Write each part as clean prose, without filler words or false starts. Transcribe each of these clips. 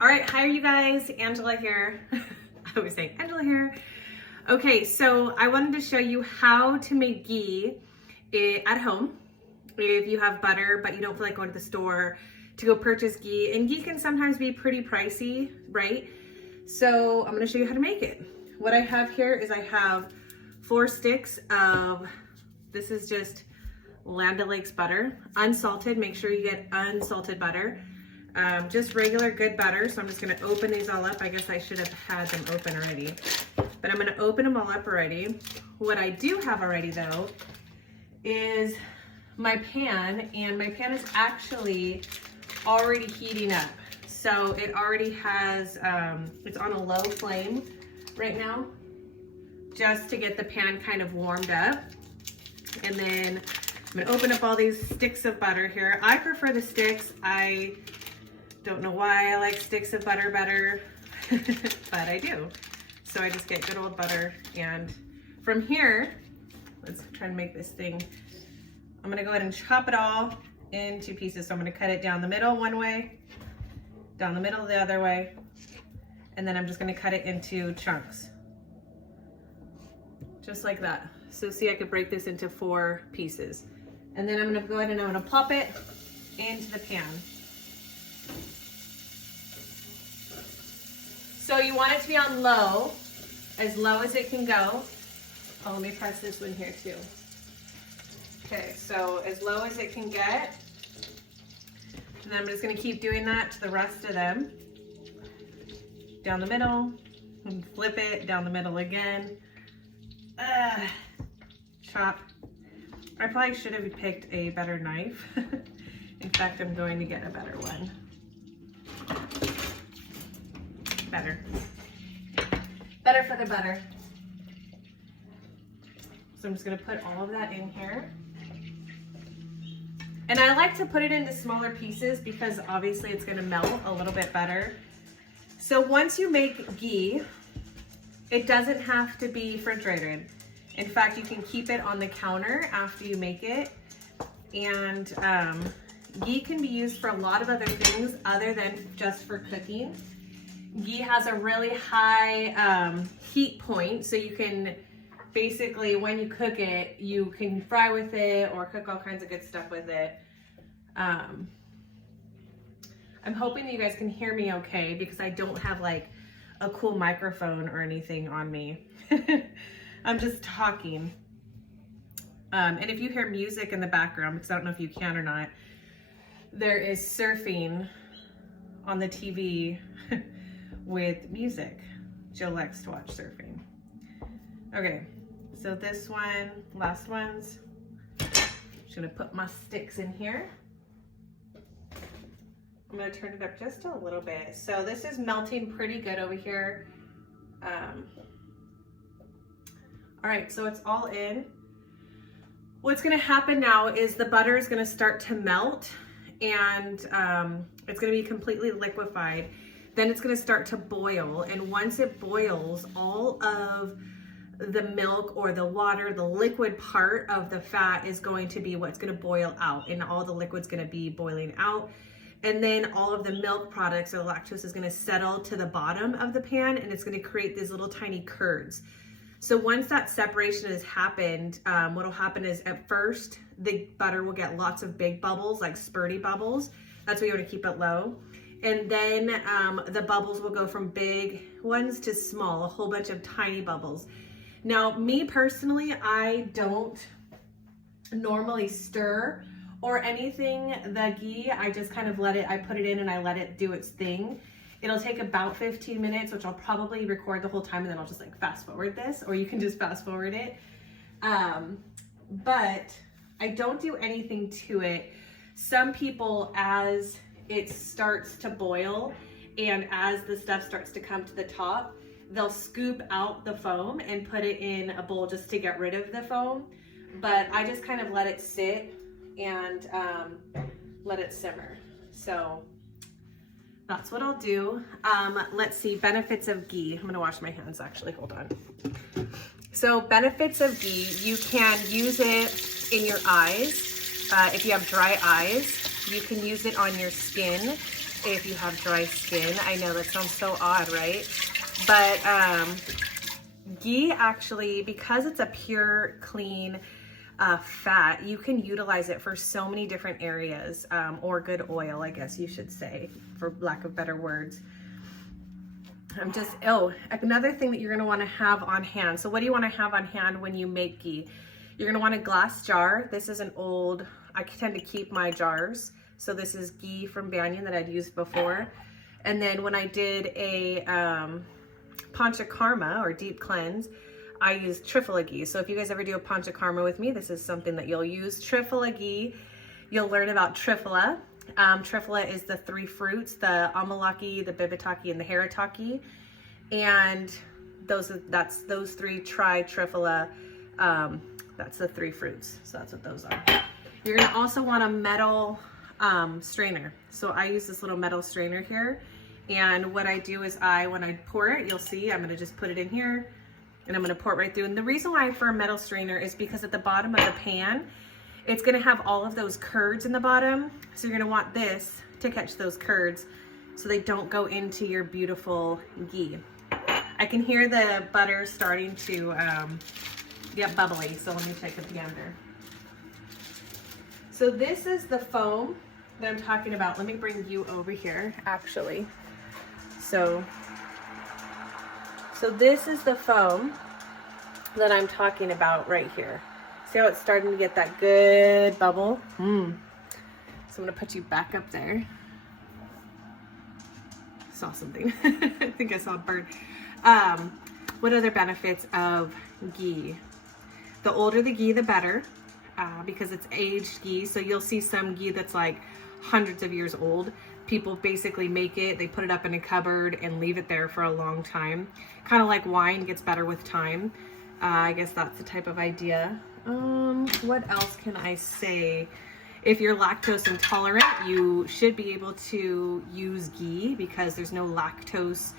All right, hi you guys, Angela here. I always say Angela here. Okay, so I wanted to show you how to make ghee at home if you have butter but you don't feel like going to the store to go purchase ghee. And ghee can sometimes be pretty pricey, right? So I'm gonna show you how to make it. What I have here is I have 4 sticks of, this is just Land O'Lakes butter, unsalted. Make sure you get unsalted butter. Just regular good butter. So I'm just gonna open these all up. I guess I should have had them open already, but I'm gonna open them all up already. What I do have already though is my pan, and my pan is actually already heating up. So it already has, it's on a low flame right now, just to get the pan kind of warmed up. And then I'm gonna open up all these sticks of butter here. I prefer the sticks. I don't know why I like sticks of butter better, but I do. So I just get good old butter. And from here, let's try and make this thing. I'm gonna go ahead and chop it all into pieces. So I'm gonna cut it down the middle one way, down the middle the other way, and then I'm just gonna cut it into chunks. Just like that. So see, I could break this into 4 pieces. And then I'm gonna go ahead and I'm gonna pop it into the pan. So you want it to be on low as it can go. Oh, let me press this one here too. Okay, so as low as it can get. And then I'm just gonna keep doing that to the rest of them. Down the middle, and flip it, down the middle again. Chop. I probably should have picked a better knife. In fact, I'm going to get a better one. Better for the butter. So I'm just gonna put all of that in here. And I like to put it into smaller pieces because obviously it's gonna melt a little bit better. So once you make ghee, it doesn't have to be refrigerated. In fact, you can keep it on the counter after you make it. And ghee can be used for a lot of other things other than just for cooking. Ghee has a really high heat point, so you can basically, when you cook it, you can fry with it or cook all kinds of good stuff with it. I'm hoping that you guys can hear me okay because I don't have like a cool microphone or anything on me. I'm just talking. And if you hear music in the background, because I don't know if you can or not, there is surfing on the TV with music. Jill likes to watch surfing. Okay, so this one, last ones. Just gonna put my sticks in here. I'm gonna turn it up just a little bit. So this is melting pretty good over here. All right, so it's all in. What's gonna happen now is the butter is gonna start to melt, and it's gonna be completely liquefied. Then it's gonna start to boil, and once it boils, all of the milk or the water, the liquid part of the fat is going to be what's gonna boil out, and all the liquid's gonna be boiling out. And then all of the milk products or lactose is gonna settle to the bottom of the pan, and it's gonna create these little tiny curds. So once that separation has happened, what'll happen is at first, the butter will get lots of big bubbles, like spurty bubbles. That's why you wanna keep it low. And then the bubbles will go from big ones to small, a whole bunch of tiny bubbles. Now, me personally, I don't normally stir or anything the ghee. I just kind of I put it in and I let it do its thing. It'll take about 15 minutes, which I'll probably record the whole time, and then I'll just like fast forward this, or you can just fast forward it. But I don't do anything to it. Some people, as it starts to boil and as the stuff starts to come to the top, they'll scoop out the foam and put it in a bowl just to get rid of the foam. But I just kind of let it sit and let it simmer. So that's what I'll do. Let's see, benefits of ghee. I'm gonna wash my hands actually, hold on. So benefits of ghee, you can use it in your eyes. If you have dry eyes, you can use it on your skin. if you have dry skin. I know that sounds so odd, right? But ghee actually, because it's a pure, clean fat, you can utilize it for so many different areas, or good oil, I guess you should say, for lack of better words. Another thing that you're gonna wanna have on hand. So what do you wanna have on hand when you make ghee? You're gonna want a glass jar. This is an old, I tend to keep my jars. So this is ghee from Banyan that I'd used before. And then when I did a panchakarma or deep cleanse, I used triphala ghee. So if you guys ever do a panchakarma with me, this is something that you'll use. Triphala ghee, you'll learn about triphala. Triphala is the 3 fruits, the amalaki, the bibitaki, and the haritaki. And those 3 tri-triphala, that's the 3 fruits. So that's what those are. You're gonna also want a metal strainer. So I use this little metal strainer here. And what I do is when I pour it, you'll see, I'm gonna just put it in here and I'm gonna pour it right through. And the reason why for a metal strainer is because at the bottom of the pan, it's gonna have all of those curds in the bottom. So you're gonna want this to catch those curds so they don't go into your beautiful ghee. I can hear the butter starting to get bubbly, so let me take a gander. So this is the foam that I'm talking about. Let me bring you over here, actually. So this is the foam that I'm talking about right here. See how it's starting to get that good bubble? So I'm gonna put you back up there. Saw something. I think I saw a bird. What other benefits of ghee? The older the ghee, the better, because it's aged ghee. So you'll see some ghee that's like hundreds of years old. People basically make it, they put it up in a cupboard and leave it there for a long time. Kind of like wine, gets better with time. I guess that's the type of idea. What else can I say? If you're lactose intolerant, you should be able to use ghee because there's no lactose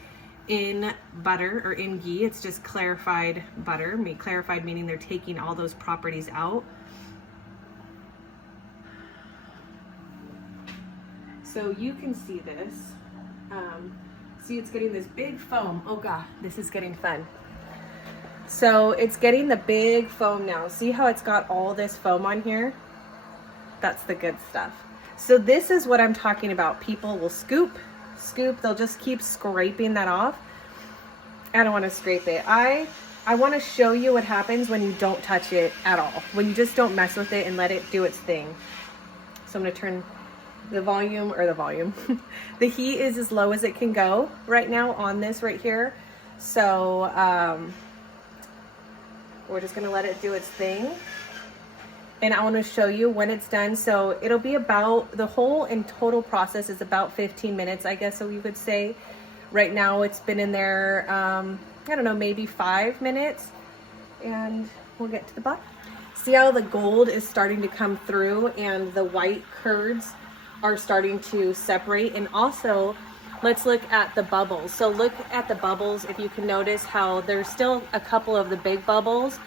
in butter or in ghee. It's just clarified butter. Clarified meaning they're taking all those properties out. So you can see this. See, it's getting this big foam. Oh God, this is getting fun. So it's getting the big foam now. See how it's got all this foam on here? That's the good stuff. So this is what I'm talking about. People will scoop, they'll just keep scraping that off. I don't want to scrape it. I want to show you what happens when you don't touch it at all. When you just don't mess with it and let it do its thing. So I'm going to turn the volume. The heat is as low as it can go right now on this right here. So we're just gonna let it do its thing. And I wanna show you when it's done. So it'll be about, the whole and total process is about 15 minutes, I guess, so you could say. Right now it's been in there, I don't know, maybe 5 minutes. And we'll get to the bottom. See how the gold is starting to come through and the white curds are starting to separate. And also, let's look at the bubbles. So look at the bubbles. If you can notice how there's still a couple of the big bubbles,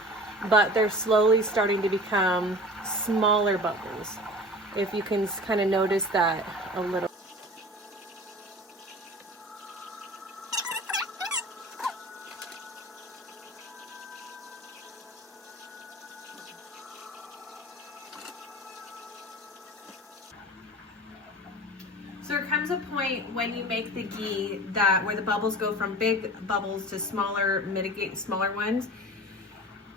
but they're slowly starting to become smaller bubbles. If you can kind of notice that a little. So there comes a point when you make the ghee that where the bubbles go from big bubbles to smaller ones.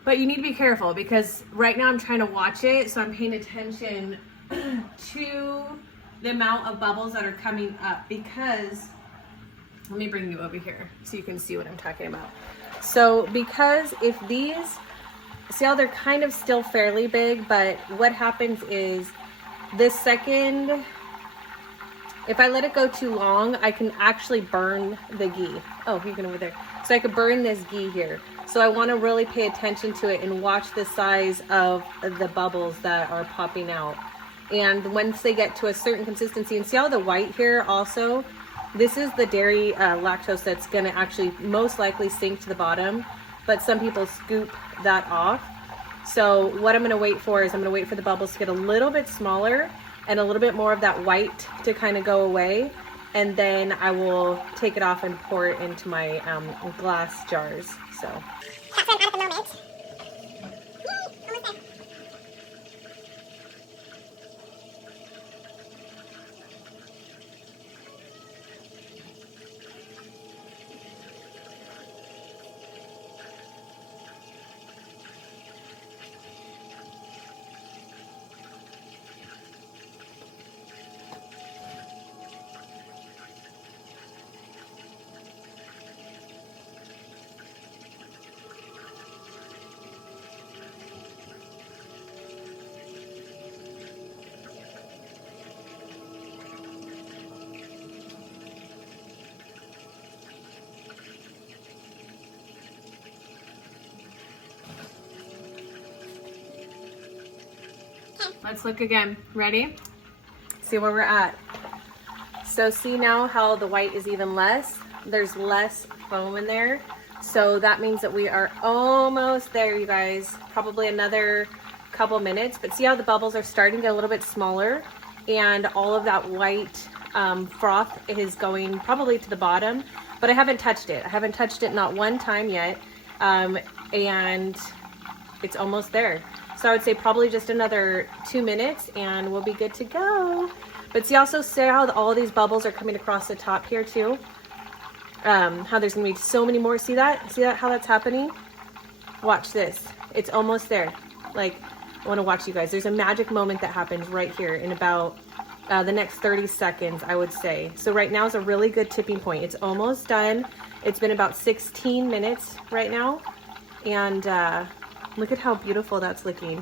But you need to be careful because right now I'm trying to watch it, so I'm paying attention to the amount of bubbles that are coming up because, let me bring you over here so you can see what I'm talking about. So because if these, see how they're kind of still fairly big, but what happens is the second, if I let it go too long, I can actually burn the ghee. Oh, you can over there. So I could burn this ghee here. So I want to really pay attention to it and watch the size of the bubbles that are popping out. And once they get to a certain consistency, and see how the white here also, this is the dairy lactose that's going to actually most likely sink to the bottom, but some people scoop that off. So what I'm going to wait for is I'm going to wait for the bubbles to get a little bit smaller and a little bit more of that white to kind of go away. and then I will take it off and pour it into my glass jars. So. That's what I'm at the moment. Let's look again. Ready? See where we're at. So see now how the white is even less? There's less foam in there. So that means that we are almost there, you guys. Probably another couple minutes. But see how the bubbles are starting to get a little bit smaller, and all of that white froth is going probably to the bottom. But I haven't touched it. I haven't touched it not one time yet. And it's almost there. So I would say probably just another 2 minutes and we'll be good to go. But see also how all these bubbles are coming across the top here too? How there's gonna be so many more. See that? See that, how that's happening? Watch this. It's almost there. Like, I wanna watch you guys. There's a magic moment that happens right here in about the next 30 seconds, I would say. So right now is a really good tipping point. It's almost done. It's been about 16 minutes right now. And look at how beautiful that's looking.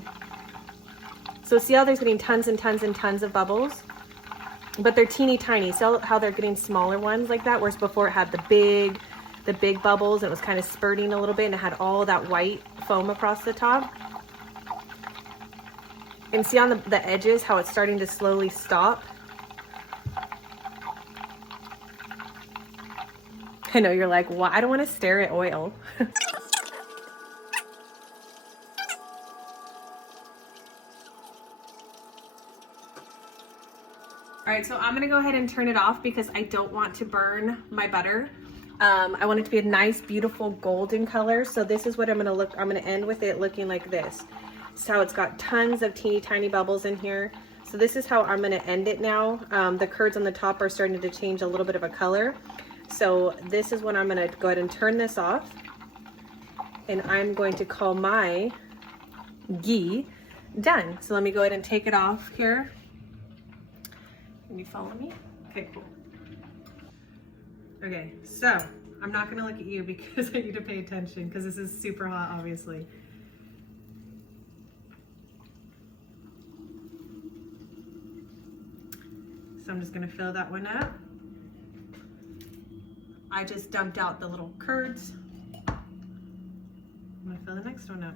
So see how there's getting tons and tons and tons of bubbles? But they're teeny tiny. See how they're getting smaller ones like that? Whereas before it had the big bubbles and it was kind of spurting a little bit and it had all that white foam across the top. And see on the edges how it's starting to slowly stop? I know you're like, well, I don't want to stare at oil. All right, so I'm gonna go ahead and turn it off because I don't want to burn my butter. I want it to be a nice, beautiful golden color. So this is what I'm gonna end with it looking like this. So it's got tons of teeny tiny bubbles in here. So this is how I'm gonna end it now. The curds on the top are starting to change a little bit of a color. So this is when I'm gonna go ahead and turn this off. And I'm going to call my ghee done. So let me go ahead and take it off here. Can you follow me? Okay, cool. Okay, so I'm not gonna look at you because I need to pay attention because this is super hot, obviously. So I'm just gonna fill that one up. I just dumped out the little curds. I'm gonna fill the next one up.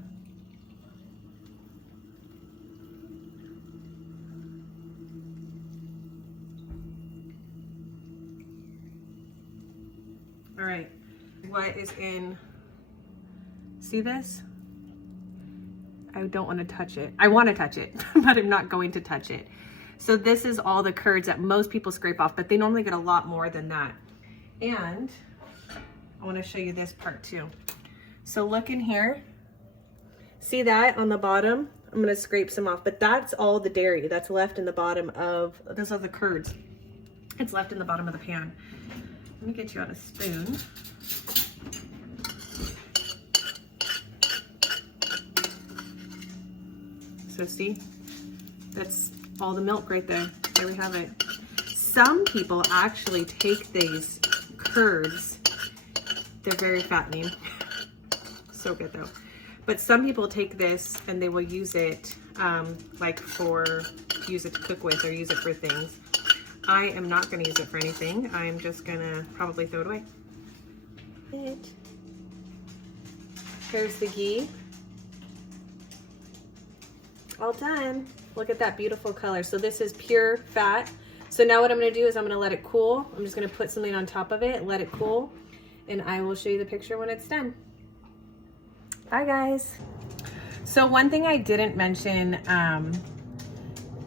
All right, what is in, see this? I don't want to touch it. I want to touch it, but I'm not going to touch it. So this is all the curds that most people scrape off, but they normally get a lot more than that. And I want to show you this part too. So look in here, see that on the bottom? I'm going to scrape some off, but that's all the dairy that's left in the bottom of, those are the curds. It's left in the bottom of the pan. Let me get you on a spoon. So see, that's all the milk right there. There we have it. Some people actually take these curds. They're very fattening. So good though. But some people take this and they will use it use it to cook with or use it for things. I am not going to use it for anything. I'm just going to probably throw it away. Here's the ghee. All done. Look at that beautiful color. So this is pure fat. So now what I'm going to do is I'm going to let it cool. I'm just going to put something on top of it, let it cool, and I will show you the picture when it's done. Bye guys. So one thing I didn't mention,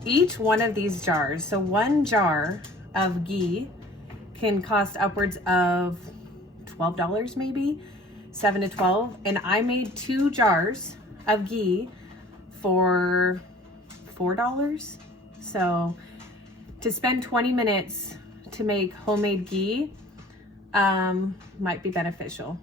each one of these jars, so one jar of ghee can cost upwards of $12 maybe, 7 to 12. And I made 2 jars of ghee for $4. So to spend 20 minutes to make homemade ghee might be beneficial.